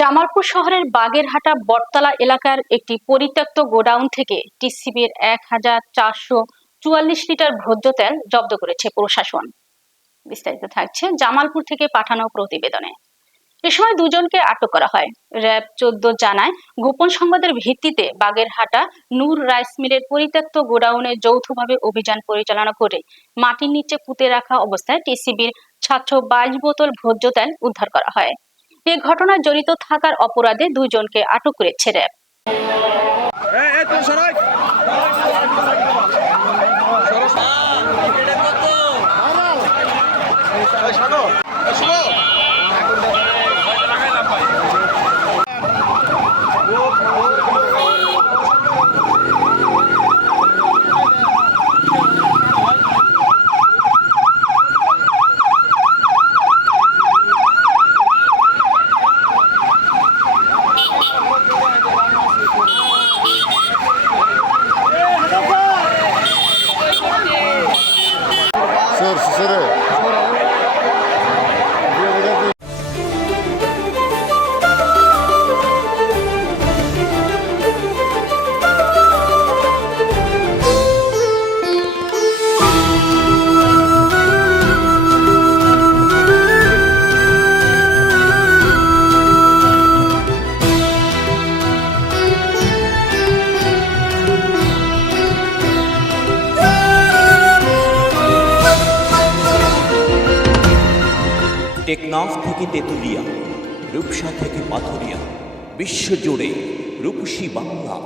জামালপুর শহরের বাগেরহাটা বটতলা এলাকার একটি পরিত্যক্ত গোডাউন থেকে টিসিবির 1444 লিটার ভোজ্য তেল জব্দ করেছে প্রশাসন। বিস্তারিত থাকছে জামালপুর থেকে পাঠানো প্রতিবেদনে। এ সময় দুজনকে আটক করা হয়। র্যাব 14 জানায়, গোপন সংবাদের ভিত্তিতে বাগেরহাটা নূর রাইস মিলের পরিত্যক্ত গোডাউনে যৌথভাবে অভিযান পরিচালনা করে মাটির নিচে পুঁতে রাখা অবস্থায় টিসিবির 722 বোতল ভোজ্য তেল উদ্ধার করা হয়। এই ঘটনায় জড়িত থাকার অপরাধে দুজনকে আটক করেছে র্যাব। টেকনাফ থেকে তেতুলিয়া, রূপসা থেকে পাথুরিয়া, বিশ্বজুড়ে রূপসী বাংলা।